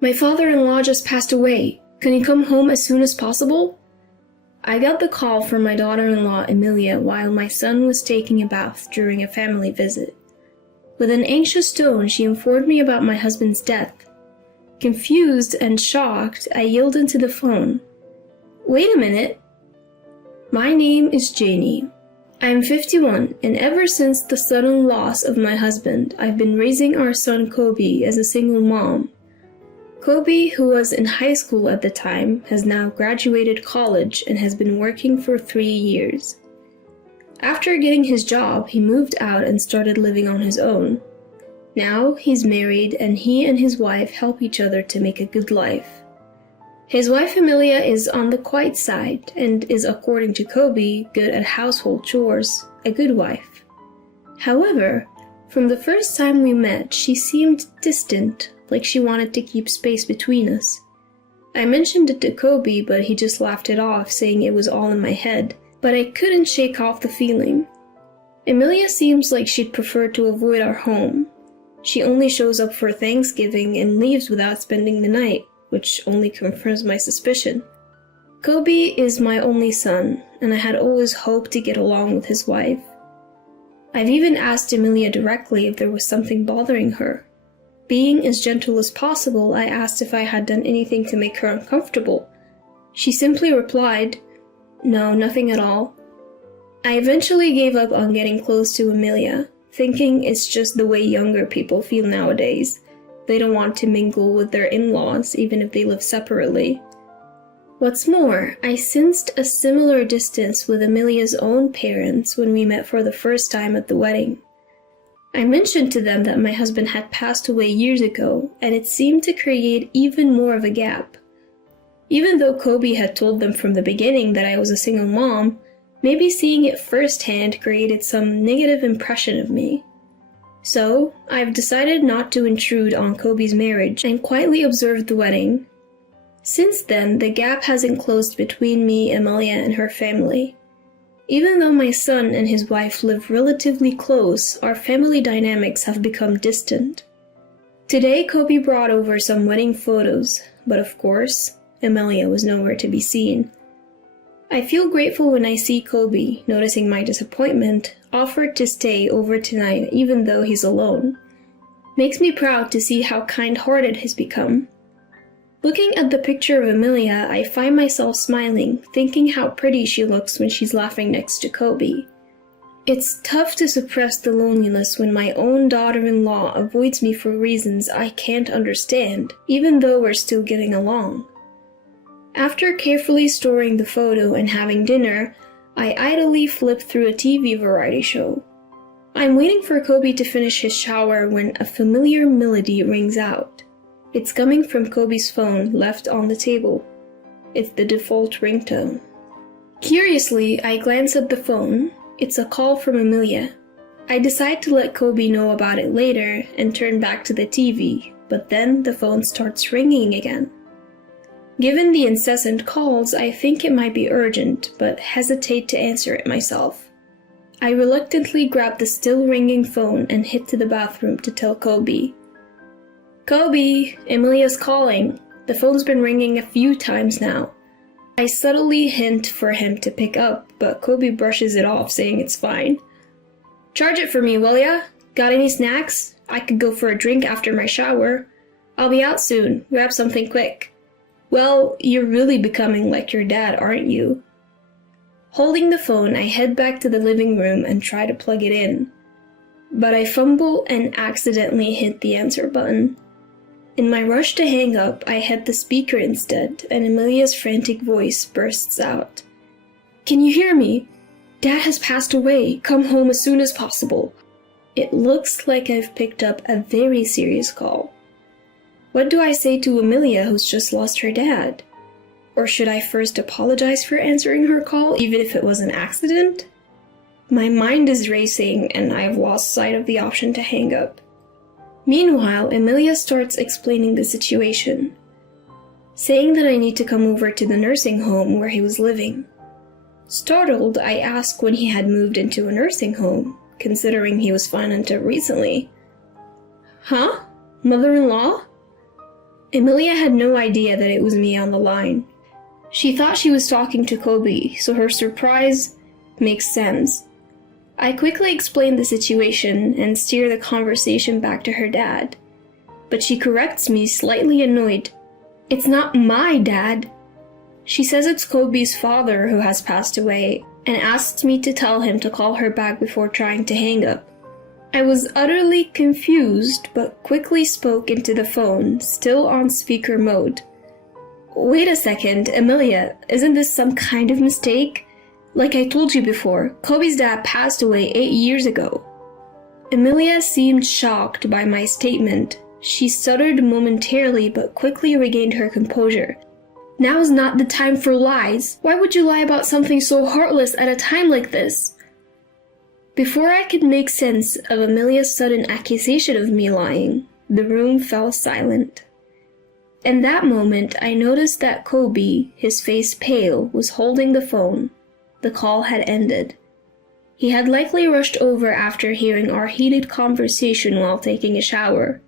My father-in-law just passed away. Can you come home as soon as possible? I got the call from my daughter-in-law Emilia while my son was taking a bath during a family visit. With an anxious tone, she informed me about my husband's death. Confused and shocked, I yelled into the phone. Wait a minute. My name is Janie. I am 51, and ever since the sudden loss of my husband, I've been raising our son Kobe as a single mom. Kobe, who was in high school at the time, has now graduated college and has been working for 3 years. After getting his job, he moved out and started living on his own. Now he's married, and he and his wife help each other to make a good life. His wife Emilia is on the quiet side and is, according to Kobe, good at household chores, a good wife. However, from the first time we met, she seemed distant, like she wanted to keep space between us. I mentioned it to Kobe, but he just laughed it off, saying it was all in my head, but I couldn't shake off the feeling. Emilia seems like she'd prefer to avoid our home. She only shows up for Thanksgiving and leaves without spending the night, which only confirms my suspicion. Kobe is my only son, and I had always hoped to get along with his wife. I've even asked Emilia directly if there was something bothering her. Being as gentle as possible, I asked if I had done anything to make her uncomfortable. She simply replied, "No, nothing at all." I eventually gave up on getting close to Emilia, thinking it's just the way younger people feel nowadays. They don't want to mingle with their in-laws, even if they live separately. What's more, I sensed a similar distance with Emilia's own parents when we met for the first time at the wedding. I mentioned to them that my husband had passed away years ago, and it seemed to create even more of a gap. Even though Kobe had told them from the beginning that I was a single mom, maybe seeing it firsthand created some negative impression of me. So, I've decided not to intrude on Kobe's marriage and quietly observed the wedding. Since then, the gap hasn't closed between me, Emilia, and her family. Even though my son and his wife live relatively close, our family dynamics have become distant. Today, Kobe brought over some wedding photos, but of course, Emilia was nowhere to be seen. I feel grateful when I see Kobe, noticing my disappointment, offered to stay over tonight even though he's alone. Makes me proud to see how kind-hearted he's become. Looking at the picture of Emilia, I find myself smiling, thinking how pretty she looks when she's laughing next to Kobe. It's tough to suppress the loneliness when my own daughter-in-law avoids me for reasons I can't understand, even though we're still getting along. After carefully storing the photo and having dinner, I idly flip through a TV variety show. I'm waiting for Kobe to finish his shower when a familiar melody rings out. It's coming from Kobe's phone left on the table. It's the default ringtone. Curiously, I glance at the phone. It's a call from Emilia. I decide to let Kobe know about it later and turn back to the TV, but then the phone starts ringing again. Given the incessant calls, I think it might be urgent, but hesitate to answer it myself. I reluctantly grab the still ringing phone and head to the bathroom to tell Kobe. "Kobe, Emilia's calling. The phone's been ringing a few times now." I subtly hint for him to pick up, but Kobe brushes it off, saying it's fine. "Charge it for me, will ya? Got any snacks? I could go for a drink after my shower. I'll be out soon. Grab something quick." "Well, you're really becoming like your dad, aren't you?" Holding the phone, I head back to the living room and try to plug it in. But I fumble and accidentally hit the answer button. In my rush to hang up, I hit the speaker instead, and Emilia's frantic voice bursts out. "Can you hear me? Dad has passed away. Come home as soon as possible." It looks like I've picked up a very serious call. What do I say to Emilia, who's just lost her dad? Or should I first apologize for answering her call, even if it was an accident? My mind is racing, and I've lost sight of the option to hang up. Meanwhile, Emilia starts explaining the situation, saying that I need to come over to the nursing home where he was living. Startled, I ask when he had moved into a nursing home, considering he was fine until recently. "Huh? Mother-in-law?" Emilia had no idea that it was me on the line. She thought she was talking to Kobe, so her surprise makes sense. I quickly explained the situation and steer the conversation back to her dad. But she corrects me, slightly annoyed. "It's not my dad." She says it's Kobe's father who has passed away and asks me to tell him to call her back before trying to hang up. I was utterly confused, but quickly spoke into the phone, still on speaker mode. "Wait a second, Emilia, isn't this some kind of mistake? Like I told you before, Kobe's dad passed away 8 years ago." Emilia seemed shocked by my statement. She stuttered momentarily but quickly regained her composure. "Now is not the time for lies. Why would you lie about something so heartless at a time like this?" Before I could make sense of Emilia's sudden accusation of me lying, the room fell silent. In that moment, I noticed that Kobe, his face pale, was holding the phone. The call had ended. He had likely rushed over after hearing our heated conversation while taking a shower.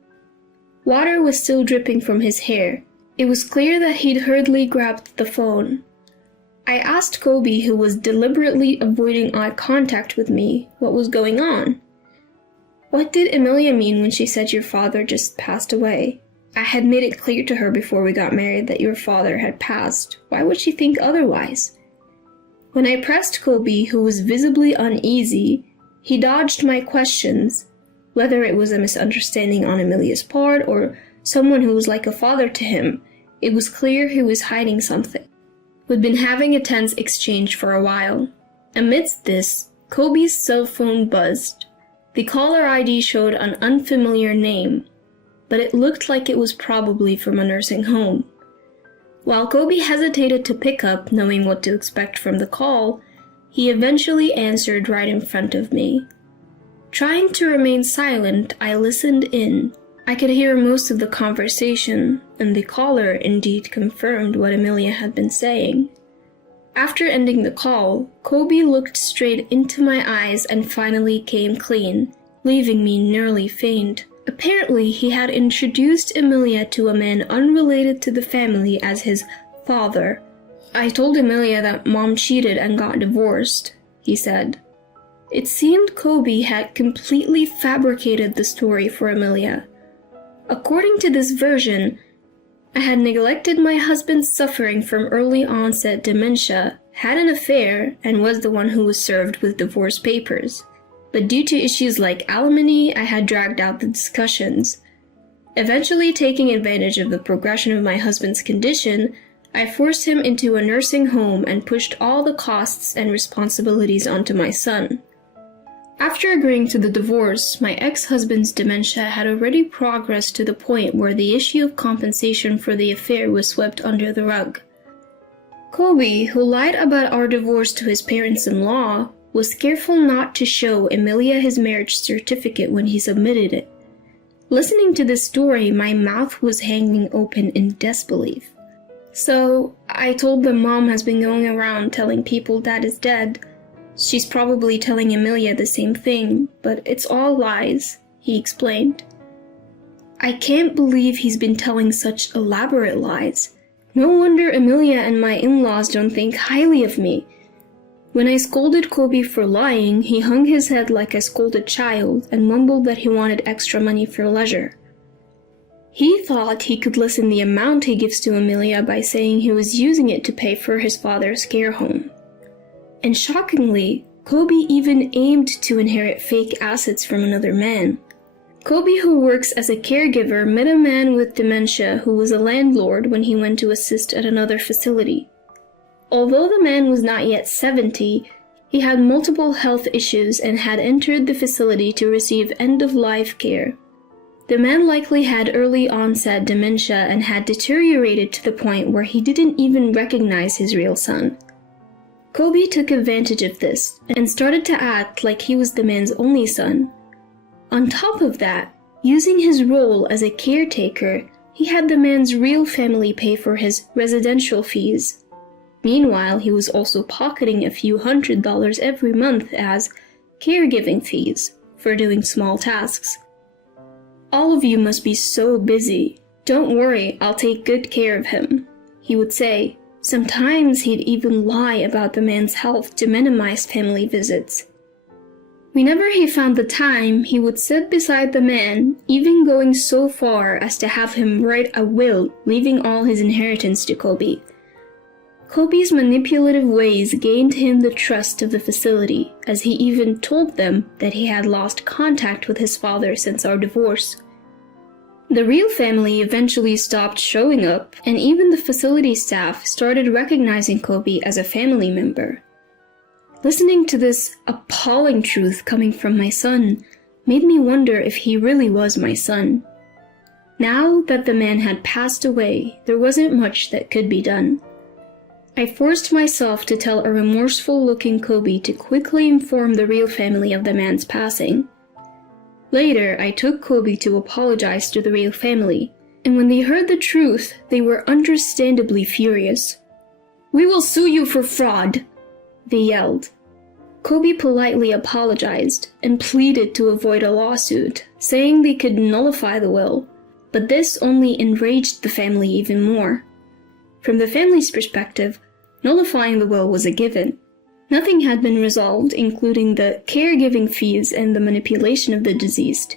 Water was still dripping from his hair. It was clear that he'd hurriedly grabbed the phone. I asked Kobe, who was deliberately avoiding eye contact with me, what was going on. "What did Emilia mean when she said your father just passed away? I had made it clear to her before we got married that your father had passed. Why would she think otherwise?" When I pressed Kobe, who was visibly uneasy, he dodged my questions. Whether it was a misunderstanding on Emilia's part or someone who was like a father to him, it was clear he was hiding something. We'd been having a tense exchange for a while. Amidst this, Kobe's cell phone buzzed. The caller ID showed an unfamiliar name, but it looked like it was probably from a nursing home. While Kobe hesitated to pick up, knowing what to expect from the call, he eventually answered right in front of me. Trying to remain silent, I listened in. I could hear most of the conversation, and the caller indeed confirmed what Emilia had been saying. After ending the call, Kobe looked straight into my eyes and finally came clean, leaving me nearly faint. Apparently, he had introduced Emilia to a man unrelated to the family as his father. "I told Emilia that Mom cheated and got divorced," he said. It seemed Kobe had completely fabricated the story for Emilia. According to this version, I had neglected my husband's suffering from early onset dementia, had an affair, and was the one who was served with divorce papers. But due to issues like alimony, I had dragged out the discussions. Eventually, taking advantage of the progression of my husband's condition, I forced him into a nursing home and pushed all the costs and responsibilities onto my son. After agreeing to the divorce, my ex-husband's dementia had already progressed to the point where the issue of compensation for the affair was swept under the rug. Kobe, who lied about our divorce to his parents-in-law, was careful not to show Emilia his marriage certificate when he submitted it. Listening to this story, my mouth was hanging open in disbelief. "So, I told them Mom has been going around telling people Dad is dead. She's probably telling Emilia the same thing, but it's all lies," he explained. "I can't believe he's been telling such elaborate lies. No wonder Emilia and my in-laws don't think highly of me." When I scolded Kobe for lying, he hung his head like a scolded child and mumbled that he wanted extra money for leisure. He thought he could lessen the amount he gives to Emilia by saying he was using it to pay for his father's care home. And shockingly, Kobe even aimed to inherit fake assets from another man. Kobe, who works as a caregiver, met a man with dementia who was a landlord when he went to assist at another facility. Although the man was not yet 70, he had multiple health issues and had entered the facility to receive end-of-life care. The man likely had early onset dementia and had deteriorated to the point where he didn't even recognize his real son. Kobe took advantage of this and started to act like he was the man's only son. On top of that, using his role as a caretaker, he had the man's real family pay for his residential fees. Meanwhile, he was also pocketing a few $100s every month as caregiving fees for doing small tasks. "All of you must be so busy," "Don't worry, I'll take good care of him," he would say. Sometimes he'd even lie about the man's health to minimize family visits. Whenever he found the time, he would sit beside the man, even going so far as to have him write a will, leaving all his inheritance to Kobe. Kobe's manipulative ways gained him the trust of the facility, as he even told them that he had lost contact with his father since our divorce. The real family eventually stopped showing up, and even the facility staff started recognizing Kobe as a family member. Listening to this appalling truth coming from my son made me wonder if he really was my son. Now that the man had passed away, there wasn't much that could be done. I forced myself to tell a remorseful-looking Kobe to quickly inform the real family of the man's passing. Later, I took Kobe to apologize to the real family, and when they heard the truth, they were understandably furious. "We will sue you for fraud," they yelled. Kobe politely apologized and pleaded to avoid a lawsuit, saying they could nullify the will, but this only enraged the family even more. From the family's perspective, nullifying the will was a given. Nothing had been resolved, including the caregiving fees and the manipulation of the deceased.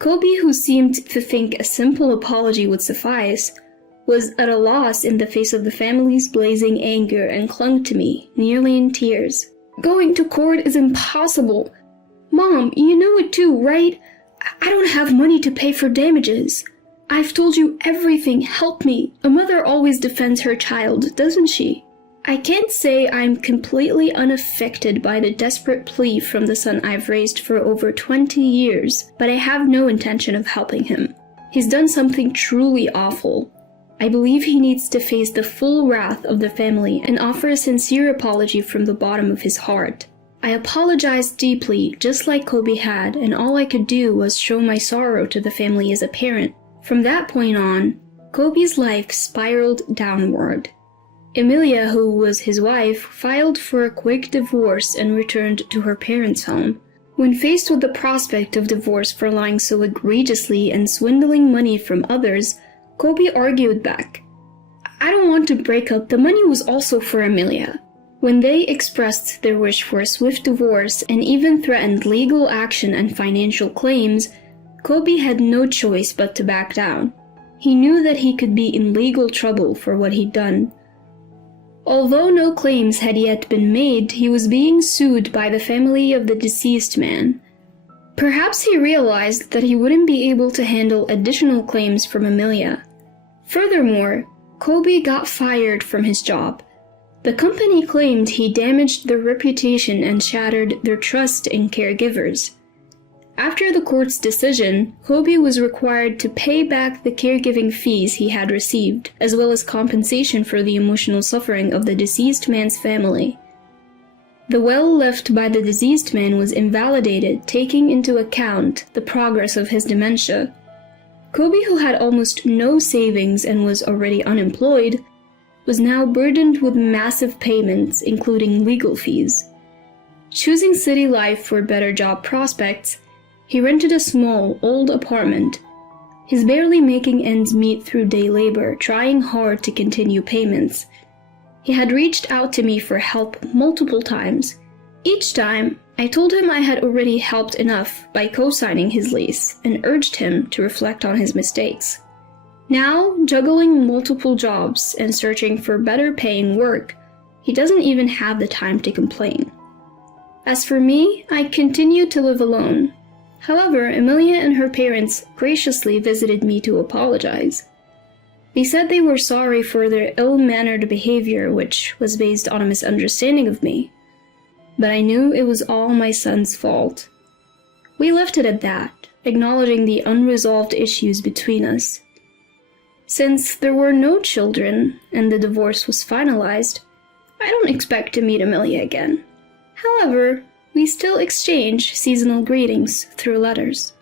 Kobe, who seemed to think a simple apology would suffice, was at a loss in the face of the family's blazing anger and clung to me, nearly in tears. "Going to court is impossible. Mom, you know it too, right? I don't have money to pay for damages. I've told you everything, help me. A mother always defends her child, doesn't she?" I can't say I'm completely unaffected by the desperate plea from the son I've raised for over 20 years, but I have no intention of helping him. He's done something truly awful. I believe he needs to face the full wrath of the family and offer a sincere apology from the bottom of his heart. I apologized deeply, just like Kobe had, and all I could do was show my sorrow to the family as a parent. From that point on, Kobe's life spiraled downward. Emilia, who was his wife, filed for a quick divorce and returned to her parents' home. When faced with the prospect of divorce for lying so egregiously and swindling money from others, Kobe argued back. "I don't want to break up, the money was also for Emilia." When they expressed their wish for a swift divorce and even threatened legal action and financial claims, Kobe had no choice but to back down. He knew that he could be in legal trouble for what he'd done. Although no claims had yet been made, he was being sued by the family of the deceased man. Perhaps he realized that he wouldn't be able to handle additional claims from Emilia. Furthermore, Kobe got fired from his job. The company claimed he damaged their reputation and shattered their trust in caregivers. After the court's decision, Kobe was required to pay back the caregiving fees he had received, as well as compensation for the emotional suffering of the deceased man's family. The will left by the deceased man was invalidated, taking into account the progress of his dementia. Kobe, who had almost no savings and was already unemployed, was now burdened with massive payments, including legal fees. Choosing city life for better job prospects, he rented a small, old apartment. He's barely making ends meet through day labor, trying hard to continue payments. He had reached out to me for help multiple times. Each time, I told him I had already helped enough by co-signing his lease and urged him to reflect on his mistakes. Now, juggling multiple jobs and searching for better paying work, he doesn't even have the time to complain. As for me, I continued to live alone. However, Emilia and her parents graciously visited me to apologize. They said they were sorry for their ill-mannered behavior, which was based on a misunderstanding of me. But I knew it was all my son's fault. We left it at that, acknowledging the unresolved issues between us. Since there were no children and the divorce was finalized, I don't expect to meet Emilia again. However, we still exchange seasonal greetings through letters.